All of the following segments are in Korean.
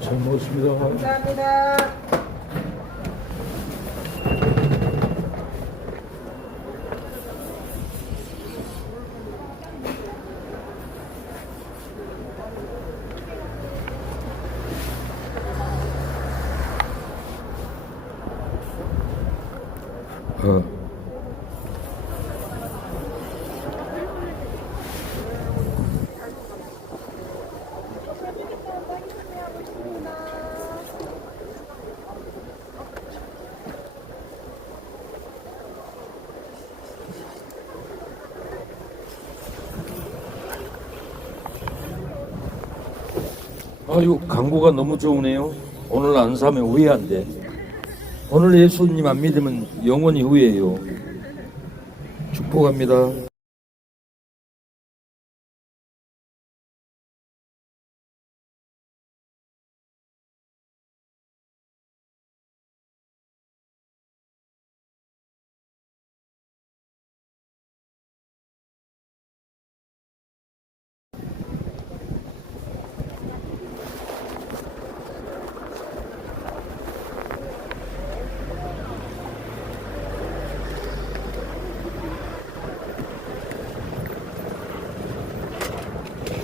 잘 먹었습니다. 감사합니다. 아유, 광고가 너무 좋으네요. 오늘 안 사면 후회한대. 오늘 예수님 안 믿으면 영원히 후회해요. 축복합니다.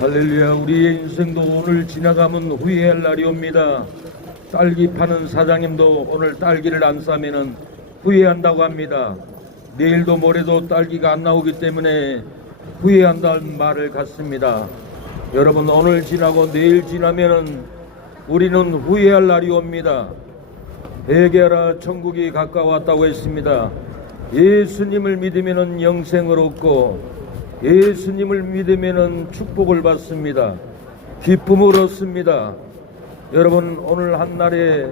할렐루야. 우리의 인생도 오늘 지나가면 후회할 날이 옵니다. 딸기 파는 사장님도 오늘 딸기를 안 싸면은 후회한다고 합니다. 내일도 모레도 딸기가 안 나오기 때문에 후회한다는 말을 갖습니다. 여러분, 오늘 지나고 내일 지나면은 우리는 후회할 날이 옵니다. 회개하라, 천국이 가까웠다고 했습니다. 예수님을 믿으면은 영생을 얻고 예수님을 믿으면은 축복을 받습니다. 기쁨을 얻습니다. 여러분, 오늘 한날에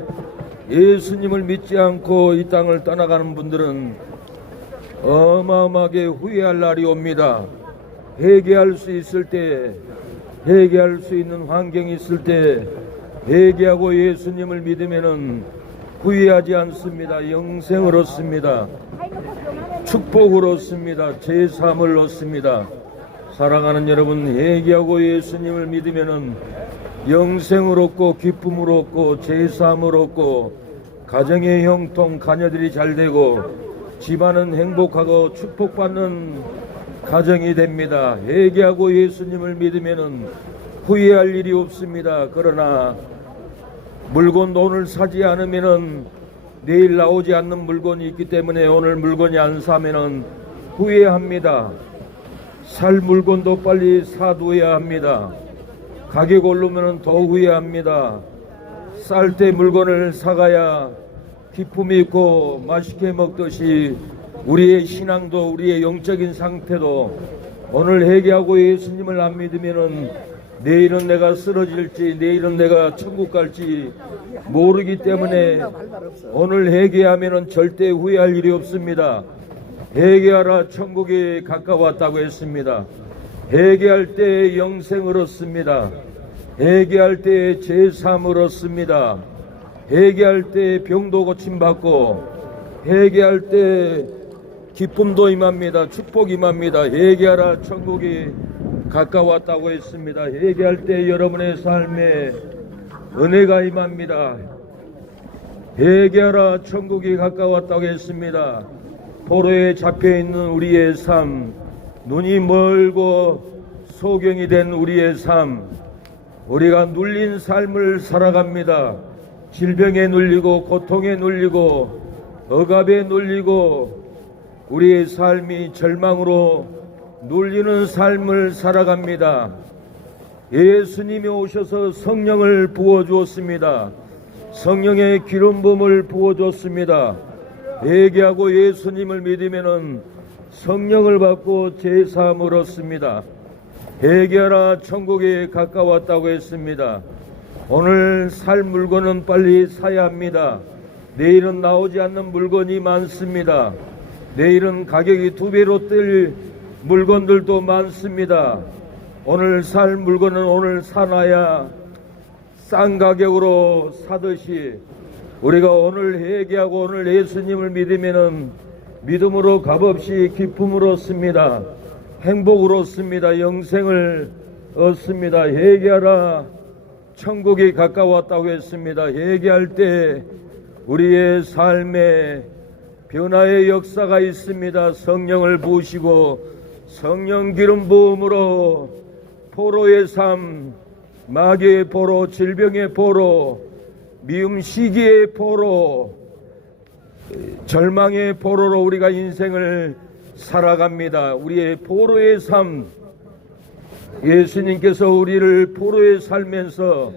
예수님을 믿지 않고 이 땅을 떠나가는 분들은 어마어마하게 후회할 날이 옵니다. 회개할 수 있을 때, 회개할 수 있는 환경이 있을 때 회개하고 예수님을 믿으면은 후회하지 않습니다. 영생을 얻습니다. 축복을 얻습니다. 제3을 얻습니다. 사랑하는 여러분, 회개하고 예수님을 믿으면은 영생을 얻고 기쁨을 얻고 제3을 얻고 가정의 형통, 자녀들이 잘 되고 집안은 행복하고 축복받는 가정이 됩니다. 회개하고 예수님을 믿으면은 후회할 일이 없습니다. 그러나 물건도 오늘 사지 않으면은 내일 나오지 않는 물건이 있기 때문에 오늘 물건이 안 사면은 후회합니다. 살 물건도 빨리 사두어야 합니다. 가격 오르면은 더 후회합니다. 쌀 때 물건을 사가야 기쁨이 있고 맛있게 먹듯이 우리의 신앙도 우리의 영적인 상태도 오늘 회개하고 예수님을 안 믿으면은 내일은 내가 쓰러질지 내일은 내가 천국 갈지 모르기 때문에 오늘 회개하면은 절대 후회할 일이 없습니다. 회개하라, 천국이 가까웠다고 했습니다. 회개할 때 영생을 얻습니다. 회개할 때 제3을 얻습니다. 회개할 때 병도 고침받고 회개할 때 기쁨도 임합니다. 축복이 임합니다. 회개하라, 천국이 가까웠다고 했습니다. 회개할 때 여러분의 삶에 은혜가 임합니다. 회개하라, 천국이 가까웠다고 했습니다. 포로에 잡혀있는 우리의 삶, 눈이 멀고 소경이 된 우리의 삶, 우리가 눌린 삶을 살아갑니다. 질병에 눌리고 고통에 눌리고 억압에 눌리고 우리의 삶이 절망으로 눌리는 삶을 살아갑니다. 예수님이 오셔서 성령을 부어주었습니다. 성령의 기름 부음을 부어줬습니다. 회개하고 예수님을 믿으면은 성령을 받고 제3을 얻습니다. 회개하라, 천국에 가까웠다고 했습니다. 오늘 살 물건은 빨리 사야 합니다. 내일은 나오지 않는 물건이 많습니다. 내일은 가격이 2배로 뛸 물건들도 많습니다. 오늘 살 물건은 오늘 사놔야 싼 가격으로 사듯이 우리가 오늘 회개하고 오늘 예수님을 믿으면은 믿음으로 값없이 기쁨을 얻습니다. 행복을 얻습니다. 영생을 얻습니다. 회개하라. 천국이 가까웠다고 했습니다. 회개할 때 우리의 삶에 변화의 역사가 있습니다. 성령을 부으시고 성령 기름 부음으로 포로의 삶, 마귀의 포로, 질병의 포로, 미움 시기의 포로, 절망의 포로로 우리가 인생을 살아갑니다. 우리의 포로의 삶, 예수님께서 우리를 포로의 삶에서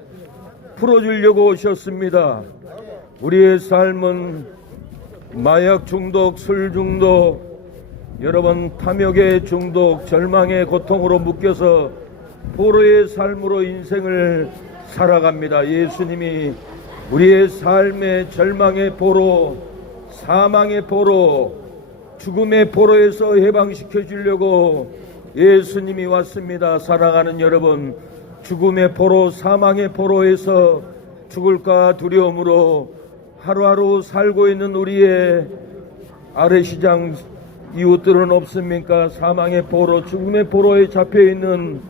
풀어주려고 오셨습니다. 우리의 삶은 마약 중독, 술 중독, 여러분 탐욕의 중독, 절망의 고통으로 묶여서 포로의 삶으로 인생을 살아갑니다. 예수님이 우리의 삶의 절망의 포로, 사망의 포로, 죽음의 포로에서 해방시켜 주려고 예수님이 왔습니다. 사랑하는 여러분, 죽음의 포로, 사망의 포로에서 죽을까 두려움으로 하루하루 살고 있는 우리의 아래시장 이웃들은 없습니까? 사망의 포로, 죽음의 포로에 잡혀있는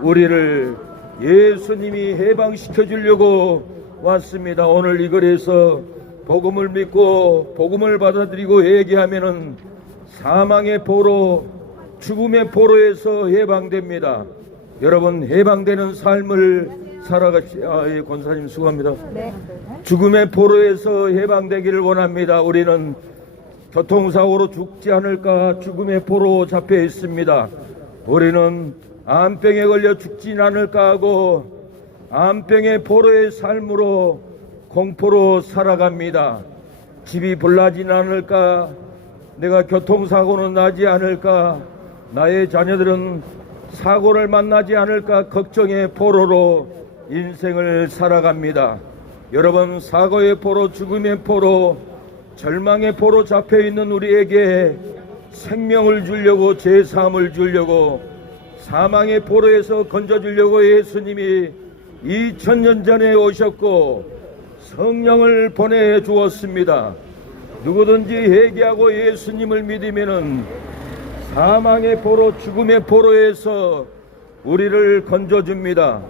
우리를 예수님이 해방시켜 주려고 왔습니다. 오늘 이 거리에서 복음을 믿고 복음을 받아들이고 회개하면은 사망의 포로, 죽음의 포로에서 해방됩니다. 여러분, 해방되는 삶을 살아가시오. 예, 권사님 수고합니다. 네. 죽음의 포로에서 해방되기를 원합니다. 우리는 교통사고로 죽지 않을까 죽음의 포로 잡혀 있습니다. 우리는 암병에 걸려 죽지 않을까 하고 암병의 포로의 삶으로 공포로 살아갑니다. 집이 불나지 않을까, 내가 교통사고는 나지 않을까, 나의 자녀들은 사고를 만나지 않을까 걱정의 포로로 인생을 살아갑니다. 여러분, 사고의 포로, 죽음의 포로, 절망의 포로 잡혀있는 우리에게 생명을 주려고, 제사함을 주려고, 사망의 포로에서 건져주려고 예수님이 2000년 전에 오셨고 성령을 보내주었습니다. 누구든지 회개하고 예수님을 믿으면은 사망의 포로, 죽음의 포로에서 우리를 건져줍니다.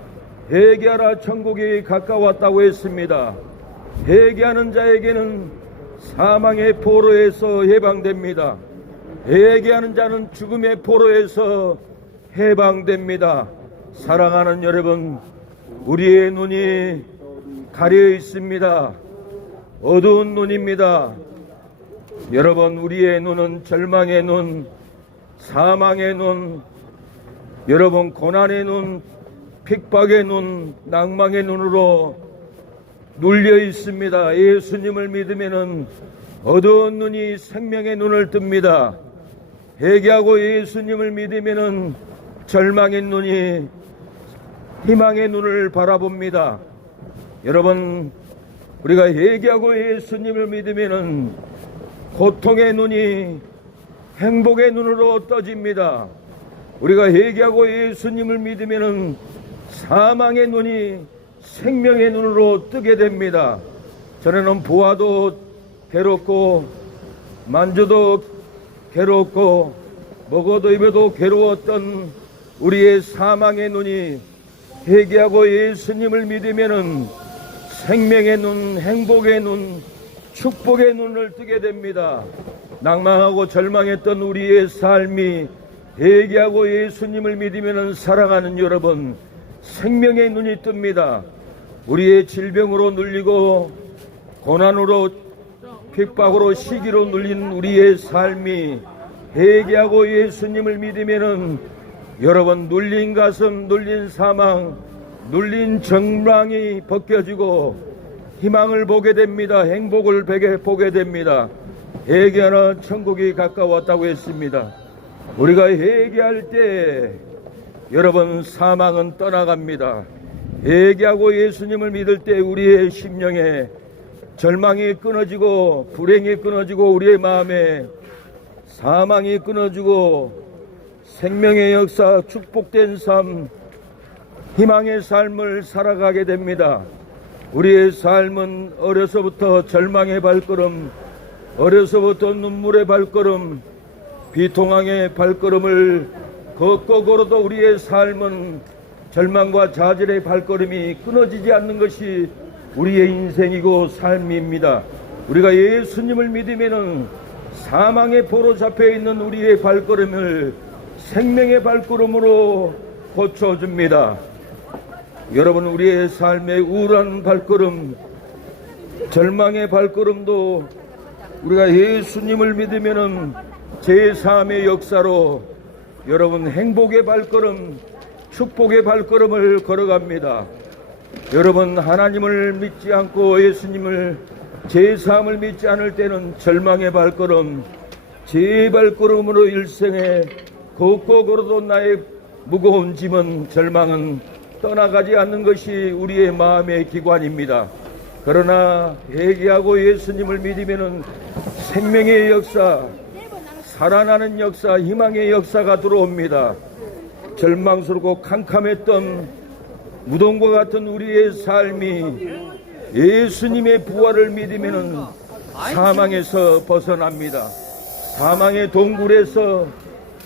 회개하라, 천국이 가까웠다고 했습니다. 회개하는 자에게는 사망의 포로에서 해방됩니다. 회개하는 자는 죽음의 포로에서 해방됩니다. 사랑하는 여러분, 우리의 눈이 가려 있습니다. 어두운 눈입니다. 여러분, 우리의 눈은 절망의 눈, 사망의 눈, 여러분 고난의 눈, 핍박의 눈, 낭망의 눈으로 눌려 있습니다. 예수님을 믿으면은 어두운 눈이 생명의 눈을 뜹니다. 회개하고 예수님을 믿으면은 절망의 눈이 희망의 눈을 바라봅니다. 여러분, 우리가 회개하고 예수님을 믿으면은 고통의 눈이 행복의 눈으로 떠집니다. 우리가 회개하고 예수님을 믿으면은 사망의 눈이 생명의 눈으로 뜨게 됩니다. 전에는 보아도 괴롭고 만져도 괴롭고 먹어도 입어도 괴로웠던 우리의 사망의 눈이 회개하고 예수님을 믿으면은 생명의 눈, 행복의 눈, 축복의 눈을 뜨게 됩니다. 낭망하고 절망했던 우리의 삶이 회개하고 예수님을 믿으면은 사랑하는 여러분, 생명의 눈이 뜹니다. 우리의 질병으로 눌리고 고난으로 핍박으로 시기로 눌린 우리의 삶이 회개하고 예수님을 믿으면은 여러분, 눌린 가슴, 눌린 사망, 눌린 절망이 벗겨지고 희망을 보게 됩니다. 행복을 보게 됩니다. 회개하라, 천국이 가까웠다고 했습니다. 우리가 회개할 때 여러분, 사망은 떠나갑니다. 회개하고 예수님을 믿을 때 우리의 심령에 절망이 끊어지고 불행이 끊어지고 우리의 마음에 사망이 끊어지고 생명의 역사, 축복된 삶, 희망의 삶을 살아가게 됩니다. 우리의 삶은 어려서부터 절망의 발걸음, 어려서부터 눈물의 발걸음, 비통함의 발걸음을 걷고 걸어도 우리의 삶은 절망과 좌절의 발걸음이 끊어지지 않는 것이 우리의 인생이고 삶입니다. 우리가 예수님을 믿으면은 사망의 포로 잡혀 있는 우리의 발걸음을 생명의 발걸음으로 고쳐줍니다. 여러분, 우리의 삶의 우울한 발걸음, 절망의 발걸음도 우리가 예수님을 믿으면은 제3의 역사로 여러분 행복의 발걸음, 축복의 발걸음을 걸어갑니다. 여러분, 하나님을 믿지 않고 예수님을 제3을 믿지 않을 때는 절망의 발걸음, 제 발걸음으로 일생에 걷고 걸어도 나의 무거운 짐은, 절망은 떠나가지 않는 것이 우리의 마음의 기관입니다. 그러나 회개하고 예수님을 믿으면은 생명의 역사, 살아나는 역사, 희망의 역사가 들어옵니다. 절망스럽고 캄캄했던 무덤과 같은 우리의 삶이 예수님의 부활을 믿으면은 사망에서 벗어납니다. 사망의 동굴에서,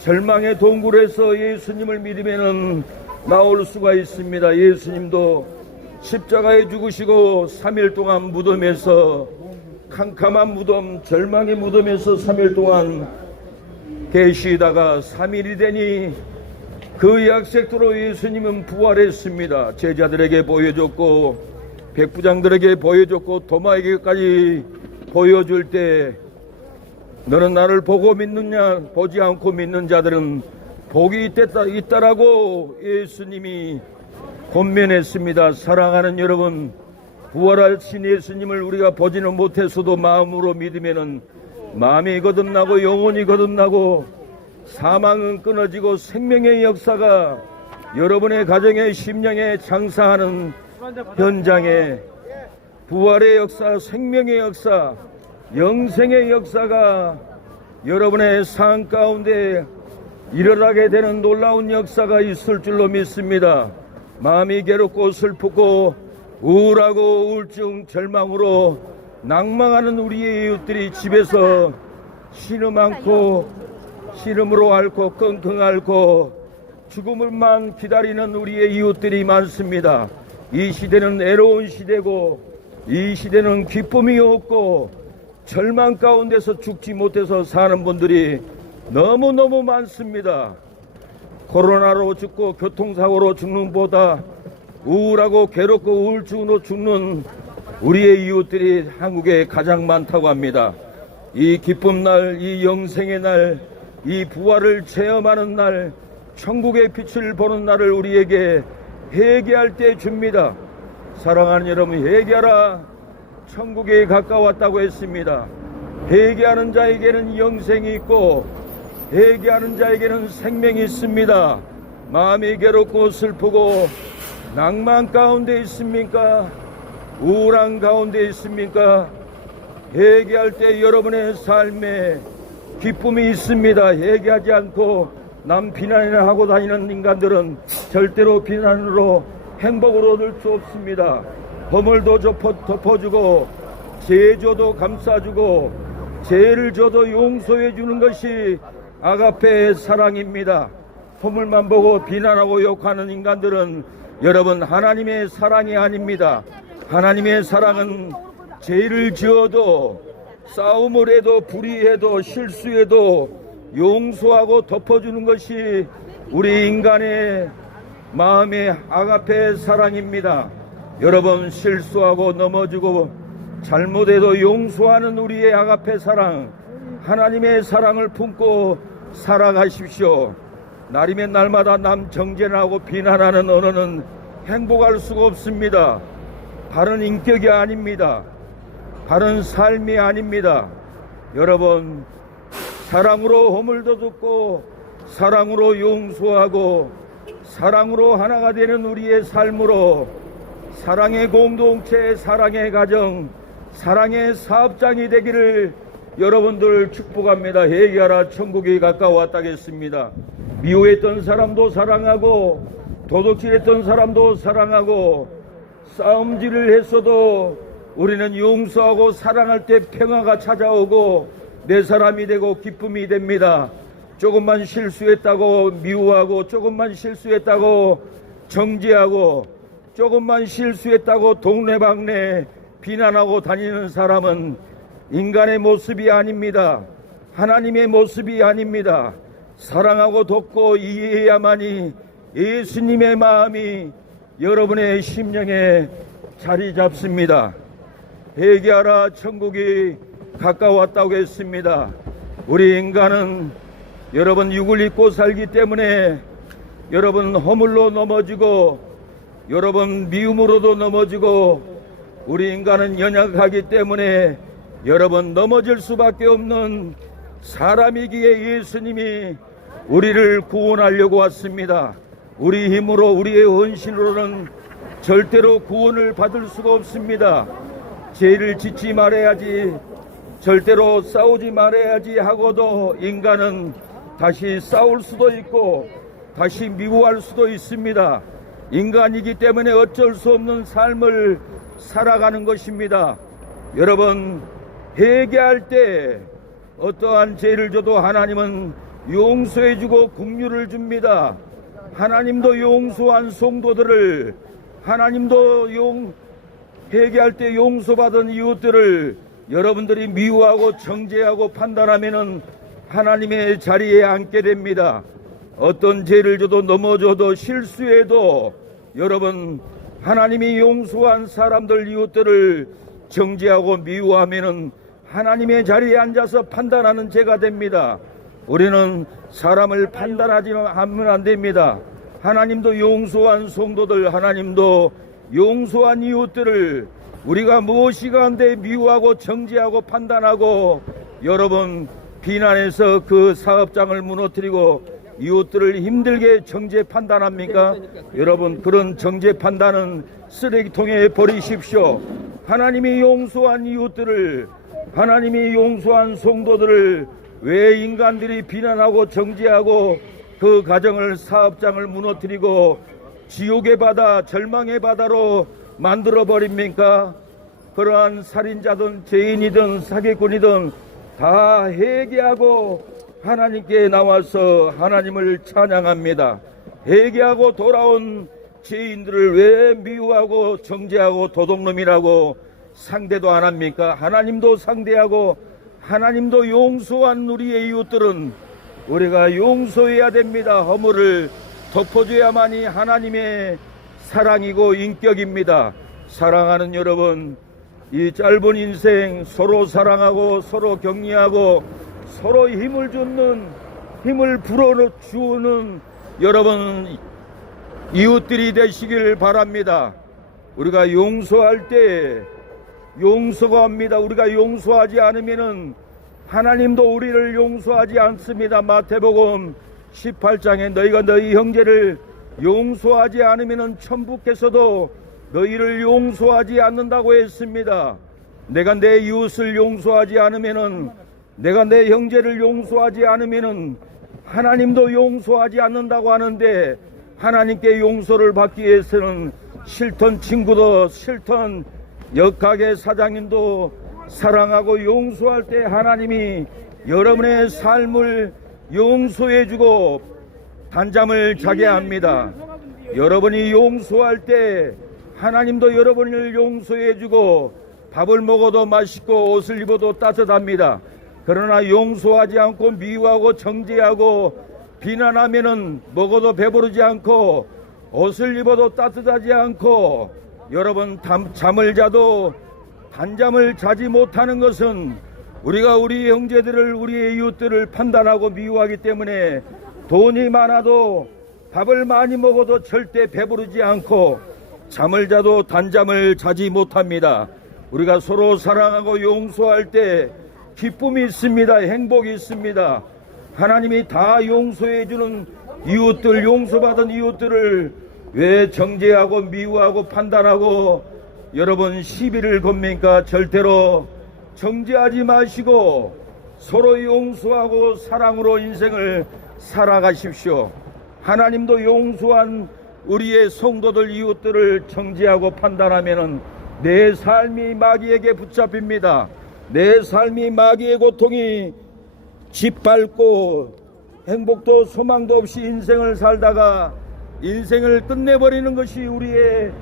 절망의 동굴에서 예수님을 믿으면은 나올 수가 있습니다. 예수님도 십자가에 죽으시고 3일 동안 무덤에서, 캄캄한 무덤, 절망의 무덤에서 3일 동안 계시다가 3일이 되니 그 약속대로 예수님은 부활했습니다. 제자들에게 보여줬고, 백부장들에게 보여줬고, 도마에게까지 보여줄 때, 너는 나를 보고 믿느냐, 보지 않고 믿는 자들은 복이 있다라고 예수님이 권면했습니다. 사랑하는 여러분, 부활하신 예수님을 우리가 보지는 못했어도 마음으로 믿으면은 마음이 거듭나고 영혼이 거듭나고 사망은 끊어지고 생명의 역사가 여러분의 가정에, 심령에 장사하는 현장에 부활의 역사, 생명의 역사, 영생의 역사가 여러분의 삶 가운데 일어나게 되는 놀라운 역사가 있을 줄로 믿습니다. 마음이 괴롭고 슬프고 우울하고 우울증, 절망으로 낭망하는 우리의 이웃들이 집에서 신음 않고, 신음으로 앓고 끙끙 앓고 죽음을만 기다리는 우리의 이웃들이 많습니다. 이 시대는 애로운 시대고, 이 시대는 기쁨이 없고 절망 가운데서 죽지 못해서 사는 분들이 너무너무 많습니다. 코로나로 죽고 교통사고로 죽는 보다 우울하고 괴롭고 우울증으로 죽는 우리의 이웃들이 한국에 가장 많다고 합니다. 이 기쁨 날, 이 영생의 날, 이 부활을 체험하는 날, 천국의 빛을 보는 날을 우리에게 회개할 때 줍니다. 사랑하는 여러분, 회개하라. 천국에 가까웠다고 했습니다. 회개하는 자에게는 영생이 있고 회개하는 자에게는 생명이 있습니다. 마음이 괴롭고 슬프고 낭만 가운데 있습니까? 우울한 가운데 있습니까? 회개할 때 여러분의 삶에 기쁨이 있습니다. 회개하지 않고 남 비난이나 하고 다니는 인간들은 절대로 비난으로 행복을 얻을 수 없습니다. 허물도 덮어주고 죄줘도 감싸주고 죄를 줘도 용서해 주는 것이 아가페의 사랑입니다. 허물만 보고 비난하고 욕하는 인간들은 여러분, 하나님의 사랑이 아닙니다. 하나님의 사랑은 죄를 지어도, 싸움을 해도, 불의해도, 실수해도 용서하고 덮어주는 것이 우리 인간의 마음의 아가페의 사랑입니다. 여러분, 실수하고 넘어지고 잘못해도 용서하는 우리의 아가페 사랑, 하나님의 사랑을 품고 살아가십시오. 날이면 날마다 남 정죄하고 비난하는 언어는 행복할 수가 없습니다. 바른 인격이 아닙니다. 바른 삶이 아닙니다. 여러분, 사랑으로 허물도 덮고 사랑으로 용서하고 사랑으로 하나가 되는 우리의 삶으로 사랑의 공동체, 사랑의 가정, 사랑의 사업장이 되기를 여러분들 축복합니다. 회개하라, 천국이 가까워왔다겠습니다. 미워했던 사람도 사랑하고 도둑질했던 사람도 사랑하고 싸움질을 했어도 우리는 용서하고 사랑할 때 평화가 찾아오고 내 사람이 되고 기쁨이 됩니다. 조금만 실수했다고 미워하고, 조금만 실수했다고 정죄하고, 조금만 실수했다고 동네방네 비난하고 다니는 사람은 인간의 모습이 아닙니다. 하나님의 모습이 아닙니다. 사랑하고 돕고 이해해야만이 예수님의 마음이 여러분의 심령에 자리 잡습니다. 회개하라, 천국이 가까웠다고 했습니다. 우리 인간은 여러분 육을 입고 살기 때문에 여러분 허물로 넘어지고, 여러분 미움으로도 넘어지고, 우리 인간은 연약하기 때문에 여러분 넘어질 수밖에 없는 사람이기에 예수님이 우리를 구원하려고 왔습니다. 우리 힘으로, 우리의 헌신으로는 절대로 구원을 받을 수가 없습니다. 죄를 짓지 말아야지, 절대로 싸우지 말아야지 하고도 인간은 다시 싸울 수도 있고 다시 미워할 수도 있습니다. 인간이기 때문에 어쩔 수 없는 삶을 살아가는 것입니다. 여러분, 회개할 때 어떠한 죄를 져도 하나님은 용서해주고 긍휼을 줍니다. 하나님도 용서한 성도들을, 하나님도 회개할 때 용서받은 이웃들을 여러분들이 미워하고 정죄하고 판단하면은 하나님의 자리에 앉게 됩니다. 어떤 죄를 져도 넘어져도 실수해도 여러분 하나님이 용서한 사람들, 이웃들을 정죄하고 미워하면은 하나님의 자리에 앉아서 판단하는 죄가 됩니다. 우리는 사람을 판단하지 않으면 안 됩니다. 하나님도 용서한 성도들, 하나님도 용서한 이웃들을 우리가 무엇이 가운데 미워하고 정죄하고 판단하고 여러분 비난해서 그 사업장을 무너뜨리고 이웃들을 힘들게 정죄 판단합니까? 여러분, 그런 정죄 판단은 쓰레기통에 버리십시오. 하나님이 용서한 이웃들을, 하나님이 용서한 성도들을 왜 인간들이 비난하고 정죄하고 그 가정을, 사업장을 무너뜨리고 지옥의 바다, 절망의 바다로 만들어 버립니까? 그러한 살인자든 죄인이든 사기꾼이든 다 회개하고 하나님께 나와서 하나님을 찬양합니다. 회개하고 돌아온 죄인들을 왜 미워하고 정죄하고 도둑놈이라고 상대도 안 합니까? 하나님도 상대하고 하나님도 용서한 우리의 이웃들은 우리가 용서해야 됩니다. 허물을 덮어줘야만이 하나님의 사랑이고 인격입니다. 사랑하는 여러분, 이 짧은 인생 서로 사랑하고 서로 격려하고 서로 힘을 주는, 힘을 불어주는 여러분 이웃들이 되시길 바랍니다. 우리가 용서할 때 용서가 합니다. 우리가 용서하지 않으면은 하나님도 우리를 용서하지 않습니다. 마태복음 18장에 너희가 너희 형제를 용서하지 않으면은 천부께서도 너희를 용서하지 않는다고 했습니다. 내가 내 이웃을 용서하지 않으면은, 내가 내 형제를 용서하지 않으면은 하나님도 용서하지 않는다고 하는데, 하나님께 용서를 받기 위해서는 싫던 친구도, 싫던 역가게 사장님도 사랑하고 용서할 때 하나님이 여러분의 삶을 용서해주고 단잠을 자게 합니다. 여러분이 용서할 때 하나님도 여러분을 용서해주고 밥을 먹어도 맛있고 옷을 입어도 따뜻합니다. 그러나 용서하지 않고 미워하고 정죄하고 비난하면은 먹어도 배부르지 않고 옷을 입어도 따뜻하지 않고 여러분 잠을 자도 단잠을 자지 못하는 것은 우리가 우리 형제들을, 우리의 이웃들을 판단하고 미워하기 때문에 돈이 많아도 밥을 많이 먹어도 절대 배부르지 않고 잠을 자도 단잠을 자지 못합니다. 우리가 서로 사랑하고 용서할 때 기쁨이 있습니다. 행복이 있습니다. 하나님이 다 용서해주는 이웃들, 용서받은 이웃들을 왜 정죄하고 미워하고 판단하고 여러분 시비를 겁니까? 절대로 정죄하지 마시고 서로 용서하고 사랑으로 인생을 살아가십시오. 하나님도 용서한 우리의 성도들, 이웃들을 정죄하고 판단하면은 내 삶이 마귀에게 붙잡힙니다. 내 삶이 마귀의 고통이 짓밟고 행복도 소망도 없이 인생을 살다가 인생을 끝내버리는 것이 우리의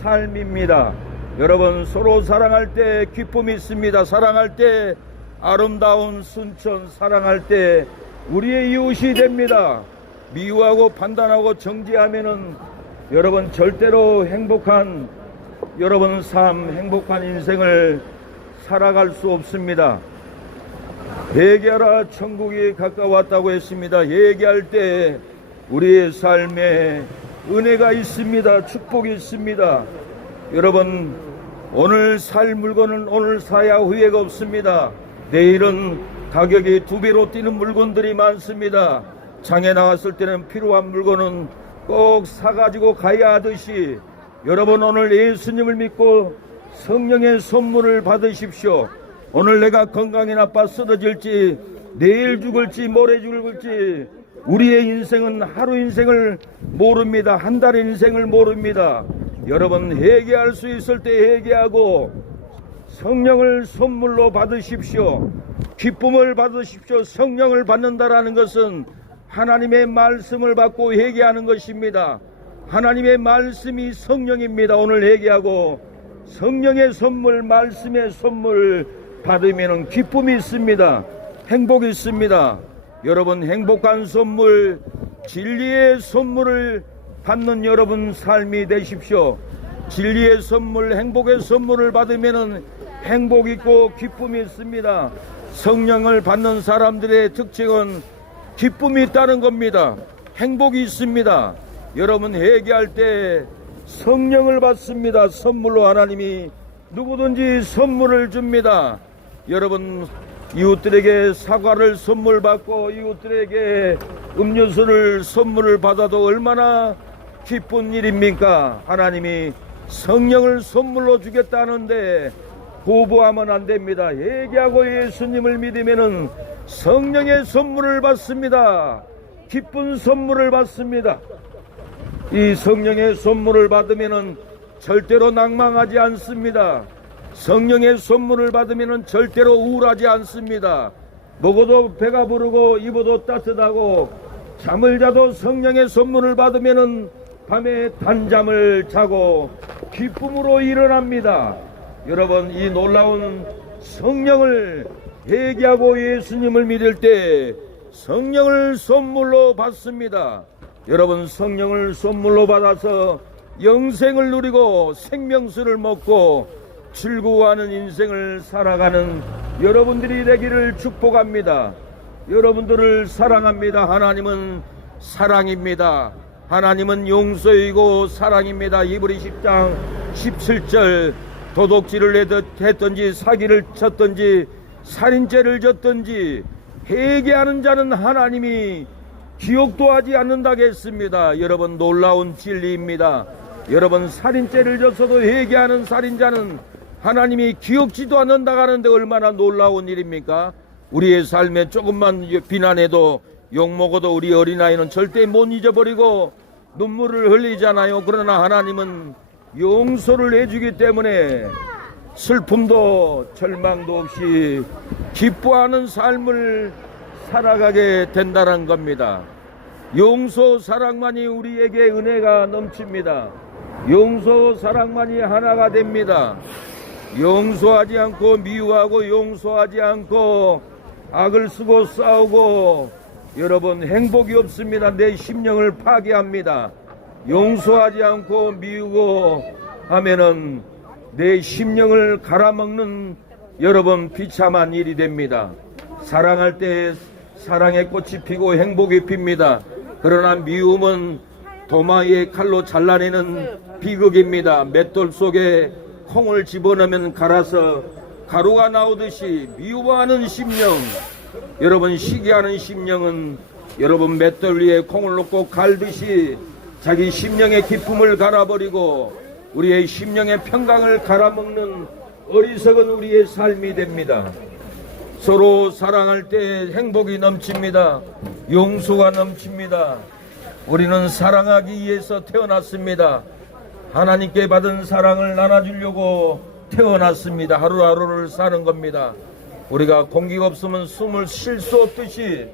삶입니다. 여러분, 서로 사랑할 때 기쁨이 있습니다. 사랑할 때 아름다운 순천, 사랑할 때 우리의 이웃이 됩니다. 미워하고 판단하고 정죄하면은 여러분 절대로 행복한 여러분 삶, 행복한 인생을 살아갈 수 없습니다. 회개하라, 천국이 가까웠다고 했습니다. 회개할 때 우리의 삶에 은혜가 있습니다. 축복이 있습니다. 여러분, 오늘 살 물건은 오늘 사야 후회가 없습니다. 내일은 가격이 2배로 뛰는 물건들이 많습니다. 장에 나왔을 때는 필요한 물건은 꼭 사가지고 가야 하듯이 여러분, 오늘 예수님을 믿고 성령의 선물을 받으십시오. 오늘 내가 건강이 나빠 쓰러질지 내일 죽을지 모레 죽을지 우리의 인생은 하루 인생을 모릅니다. 한 달의 인생을 모릅니다. 여러분, 회개할 수 있을 때 회개하고 성령을 선물로 받으십시오. 기쁨을 받으십시오. 성령을 받는다라는 것은 하나님의 말씀을 받고 회개하는 것입니다. 하나님의 말씀이 성령입니다. 오늘 회개하고 성령의 선물, 말씀의 선물 받으면 기쁨이 있습니다. 행복이 있습니다. 여러분, 행복한 선물, 진리의 선물을 받는 여러분 삶이 되십시오. 진리의 선물, 행복의 선물을 받으면 행복 있고 기쁨이 있습니다. 성령을 받는 사람들의 특징은 기쁨이 있다는 겁니다. 행복이 있습니다. 여러분, 회개할 때 성령을 받습니다. 선물로 하나님이 누구든지 선물을 줍니다. 여러분, 이웃들에게 사과를 선물 받고 이웃들에게 음료수를 선물을 받아도 얼마나 기쁜 일입니까? 하나님이 성령을 선물로 주겠다는데 거부하면 안 됩니다. 회개하고 예수님을 믿으면은 성령의 선물을 받습니다. 기쁜 선물을 받습니다. 이 성령의 선물을 받으면은 절대로 낭망하지 않습니다. 성령의 선물을 받으면은 절대로 우울하지 않습니다. 먹어도 배가 부르고 입어도 따뜻하고 잠을 자도 성령의 선물을 받으면은 밤에 단잠을 자고 기쁨으로 일어납니다. 여러분, 이 놀라운 성령을 회개하고 예수님을 믿을 때 성령을 선물로 받습니다. 여러분, 성령을 선물로 받아서 영생을 누리고 생명수를 먹고 즐거워하는 인생을 살아가는 여러분들이 되기를 축복합니다. 여러분들을 사랑합니다. 하나님은 사랑입니다. 하나님은 용서이고 사랑입니다. 히브리 10장 17절 도둑질을 했든지 사기를 쳤든지 살인죄를 졌든지 회개하는 자는 하나님이 기억도 하지 않는다고 했습니다. 여러분, 놀라운 진리입니다. 여러분, 살인죄를 졌어도 회개하는 살인자는 하나님이 기억지도 않는다고 하는데 얼마나 놀라운 일입니까? 우리의 삶에 조금만 비난해도 욕먹어도 우리 어린아이는 절대 못 잊어버리고 눈물을 흘리잖아요. 그러나 하나님은 용서를 해주기 때문에 슬픔도 절망도 없이 기뻐하는 삶을 살아가게 된다는 겁니다. 용서 사랑만이 우리에게 은혜가 넘칩니다. 용서 사랑만이 하나가 됩니다. 용서하지 않고 미워하고 용서하지 않고 악을 쓰고 싸우고 여러분, 행복이 없습니다. 내 심령을 파괴합니다. 용서하지 않고 미우고 하면은 내 심령을 갈아먹는 여러분 비참한 일이 됩니다. 사랑할 때 사랑의 꽃이 피고 행복이 핍니다. 그러나 미움은 도마의 칼로 잘라내는 비극입니다. 맷돌 속에 콩을 집어넣으면 갈아서 가루가 나오듯이 미워하는 심령, 여러분, 시기하는 심령은 여러분 맷돌 위에 콩을 놓고 갈듯이 자기 심령의 기쁨을 갈아버리고 우리의 심령의 평강을 갈아먹는 어리석은 우리의 삶이 됩니다. 서로 사랑할 때 행복이 넘칩니다. 용서가 넘칩니다. 우리는 사랑하기 위해서 태어났습니다. 하나님께 받은 사랑을 나눠주려고 태어났습니다. 하루하루를 사는 겁니다. 우리가 공기가 없으면 숨을 쉴 수 없듯이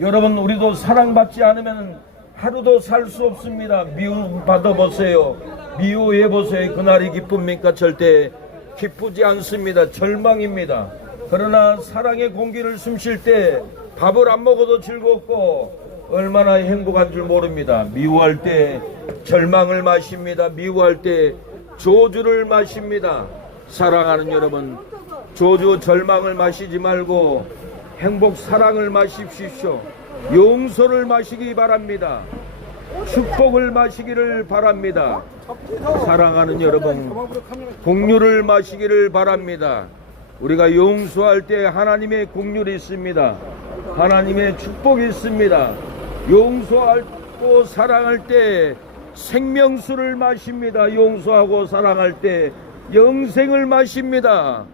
여러분, 우리도 사랑받지 않으면 하루도 살 수 없습니다. 미움 받아보세요. 미워해보세요. 그날이 기쁩니까? 절대 기쁘지 않습니다. 절망입니다. 그러나 사랑의 공기를 숨쉴 때 밥을 안 먹어도 즐겁고 얼마나 행복한 줄 모릅니다. 미워할 때 절망을 마십니다. 미워할 때 저주를 마십니다. 사랑하는 여러분, 저주 절망을 마시지 말고 행복 사랑을 마십시오. 용서를 마시기 바랍니다. 축복을 마시기를 바랍니다. 사랑하는 여러분, 긍휼을 마시기를 바랍니다. 우리가 용서할 때 하나님의 긍휼이 있습니다. 하나님의 축복이 있습니다. 용서하고 사랑할 때 생명수를 마십니다. 용서하고 사랑할 때 영생을 마십니다.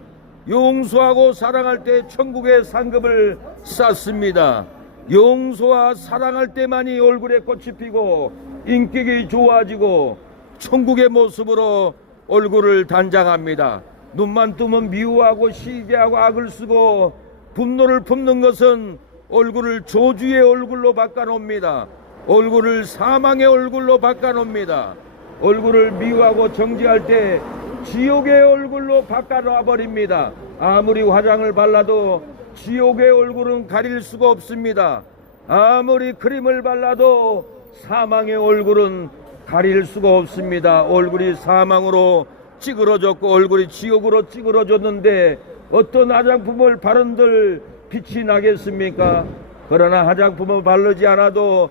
용서하고 사랑할 때 천국의 상급을 쌓습니다. 용서와 사랑할 때만이 얼굴에 꽃이 피고 인격이 좋아지고 천국의 모습으로 얼굴을 단장합니다. 눈만 뜨면 미워하고 시기하고 악을 쓰고 분노를 품는 것은 얼굴을 저주의 얼굴로 바꿔놓습니다. 얼굴을 사망의 얼굴로 바꿔놓습니다. 얼굴을 미워하고 정죄할 때 지옥의 얼굴로 바꿔놔 버립니다. 아무리 화장을 발라도 지옥의 얼굴은 가릴 수가 없습니다. 아무리 크림을 발라도 사망의 얼굴은 가릴 수가 없습니다. 얼굴이 사망으로 찌그러졌고 얼굴이 지옥으로 찌그러졌는데 어떤 화장품을 바른들 빛이 나겠습니까? 그러나 화장품을 바르지 않아도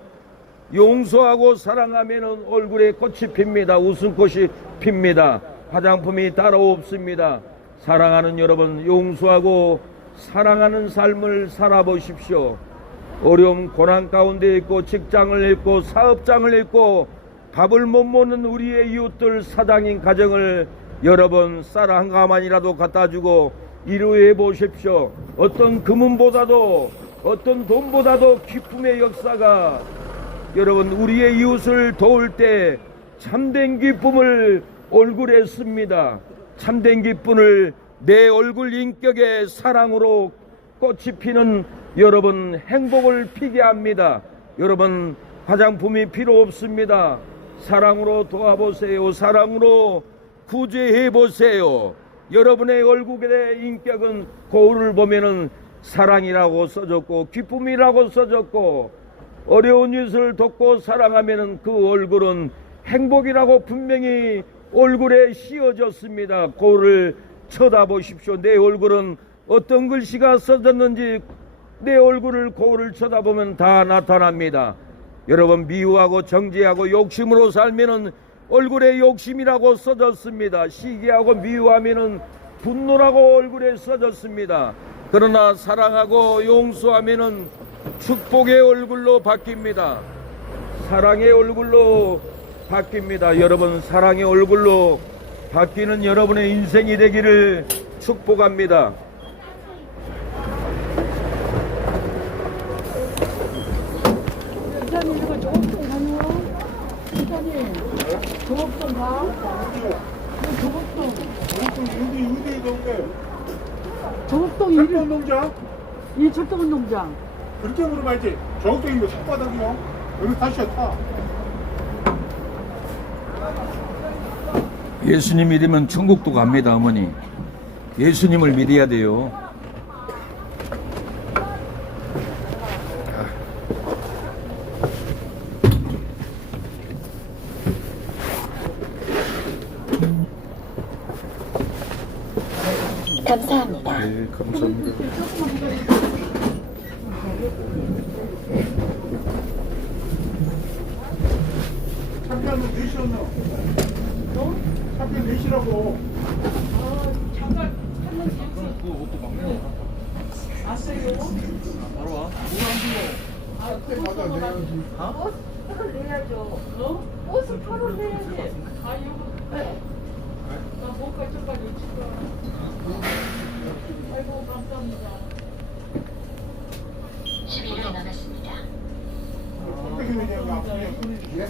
용서하고 사랑하면 얼굴에 꽃이 핍니다. 웃음꽃이 핍니다. 화장품이 따로 없습니다. 사랑하는 여러분, 용서하고 사랑하는 삶을 살아보십시오. 어려움 고난 가운데 있고 직장을 잃고 사업장을 잃고 밥을 못 먹는 우리의 이웃들 사장인 가정을 여러분 쌀 한 가마니라도 갖다 주고 위로해 보십시오. 어떤 금은보다도 어떤 돈보다도 기쁨의 역사가 여러분 우리의 이웃을 도울 때 참된 기쁨을 얼굴에 씁니다. 참된 기쁨을 내 얼굴 인격의 사랑으로 꽃이 피는 여러분 행복을 피게 합니다. 여러분 화장품이 필요 없습니다. 사랑으로 도와보세요. 사랑으로 구제해 보세요. 여러분의 얼굴의 인격은 거울을 보면은 사랑이라고 써졌고 기쁨이라고 써졌고 어려운 이웃을 돕고 사랑하면은 그 얼굴은 행복이라고 분명히 얼굴에 씌어졌습니다. 거울을 쳐다보십시오. 내 얼굴은 어떤 글씨가 써졌는지 내 얼굴을 거울을 쳐다보면 다 나타납니다. 여러분 미워하고 정죄하고 욕심으로 살면은 얼굴에 욕심이라고 써졌습니다. 시기하고 미워하면은 분노라고 얼굴에 써졌습니다. 그러나 사랑하고 용서하면은 축복의 얼굴로 바뀝니다. 사랑의 얼굴로 바뀝니다. 여러분 사랑의 얼굴로 바뀌는 여러분의 인생이 되기를 축복합니다. 기사님 이거 조업동 가요? 기사님 조업동 가? 조업동 어디 동네? 조업동 이름 철도농장? 이 철도원 농장 그렇게 물어봐야지. 저쪽이 뭐 산바닥이요? 여기 다시 타. 예수님 믿으면 천국도 갑니다. 어머니 예수님을 믿어야 돼요. 감사합니다. 네, 감사합니다. 차비 한번 내시었나? 차비 내시라고. 내야죠. 옷을 팔아 내야지. 아 이거 나 뭔가 좀까지 치고. 아이고 감사합니다. 11분 남았습니다. 어떻게 그냥 아프냐 끊어지지?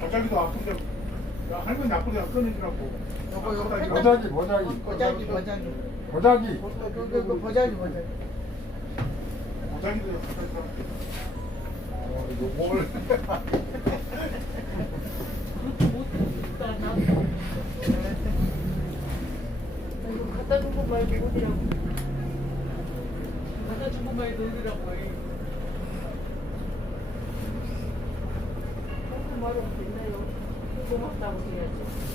가자기도 아픈데 야, 할머니 아프냐 끊어지라고. 보자기 고자기 보자기 고자기도 약간 뭘? 그것도 못했다. 나 이거 갖다 주고 말고 어디라고. 갖다 주고 말고 어디라고 해. 말 없겠나요? 고맙다고 해야지.